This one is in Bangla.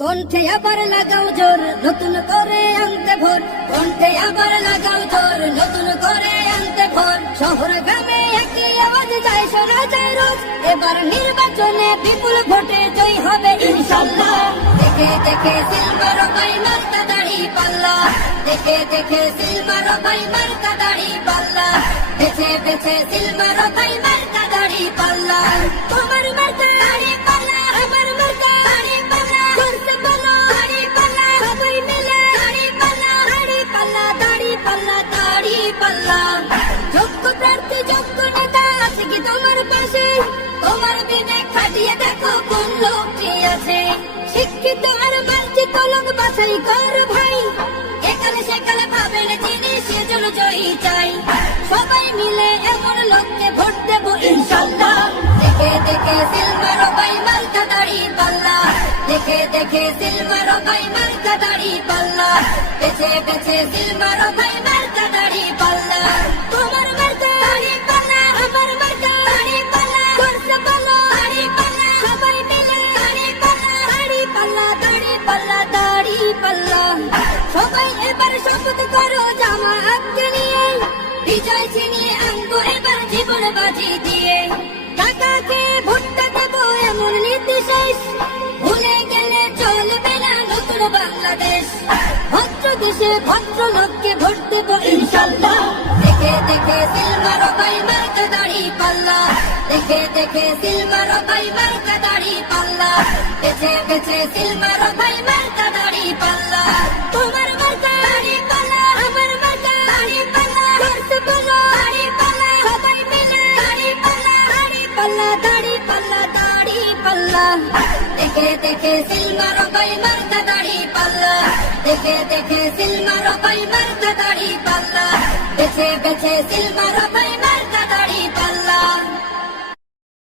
কণ্ঠে আবার লাগাও জোর নতুন করে আনতে ভোর, কণ্ঠে আবার লাগাও জোর নতুন করে আনতে ভোর। শহর গ্রামে একই আওয়াজ যায়, শোনা যায় রোজ। এবার নির্বাচনে বিপুল ভোটে জয় হবে ইনশাল্লাহ। দেখে দেখে সিলভার ভাই মার্কা দাড়ি পাল্লা, দেখে দেখে সিলভার ভাই মার্কা দাড়ি পাল্লা, বেছে বেছে সিলভার ভাই মার্কা দাড়ি পাল্লা। তোমার মার্কা দাড়ি পাল্লা, আমার মার্কা দাড়ি পাল্লা, করতে বলো দাড়ি পাল্লা, সবাই মিলে দাড়ি পাল্লা, দাড়ি পাল্লা, দাড়ি পাল্লা, দাড়ি পাল্লা। যোগ্য প্রার্থী যোগ্য নেতা আছে কি তোমার পাশে? তোমার বিনে খাটিয়ে দেখো কোন লোকটি আছে। শিক্ষিত আর বঞ্চিত লোক বাছাই কর ভাই, এখানে সেখানে পাবেন জিনিস সেজন্য জয়ী চাই। সবাই মিলে এমন লোককে ভোট দেব ইনশাল্লাহ। দেখে দেখে সিলভার ভাই মার্কা দাড়ি পাল্লা, দেখে দেখে সিলভার ভাই মার্কা দাড়ি পাল্লা, বেছে বেছে সিলভার ভাই মার্কা দাড়ি পাল্লা। তোমার মার্কা দাড়ি পাল্লা, আমার মার্কা দাড়ি পাল্লা, করতে বলো দাড়ি পাল্লা, সবাই মিলে দাড়ি পাল্লা, দাড়ি পাল্লা, দাড়ি পাল্লা, দাড়ি পাল্লা। সবাই এবার শপথ করো জামায়াতকে নিয়ে, বিজয় ছিনিয়ে আনবো এবার জীবন বাজি দিয়ে। টাকাকে ভোটটা দেবো এমন নীতি শেষ, ভুলে গেলে চলবে না নতুন বাংলাদেশ। ভদ্র দেশে ভদ্র লোককে ভোট দেবো ইনশাল্লাহ। দেখে দেখে সিলভার ভাই মার্কা দাড়ি পাল্লা, দেখে দেখে সিলভার ভাই মার্কা দাড়ি পাল্লা, বেছে বেছে সিলভার ভাই মার্কা দাড়ি পাল্লা। তোমার মার্কা দাড়ি পাল্লা, আমার মার্কা দাড়ি পাল্লা, করতে বলো দাড়ি পাল্লা, সবাই মিলে দাড়ি পাল্লা, দাড়ি পাল্লা, দাড়ি পাল্লা, দাড়ি পাল্লা। দেখে দেখে সিলভার ভাই মার্কা দাড়ি পাল্লা, দেখে দেখে সিলভার ভাই মার্কা দাড়ি পাল্লা, বেছে বেছে সিলভার ভাই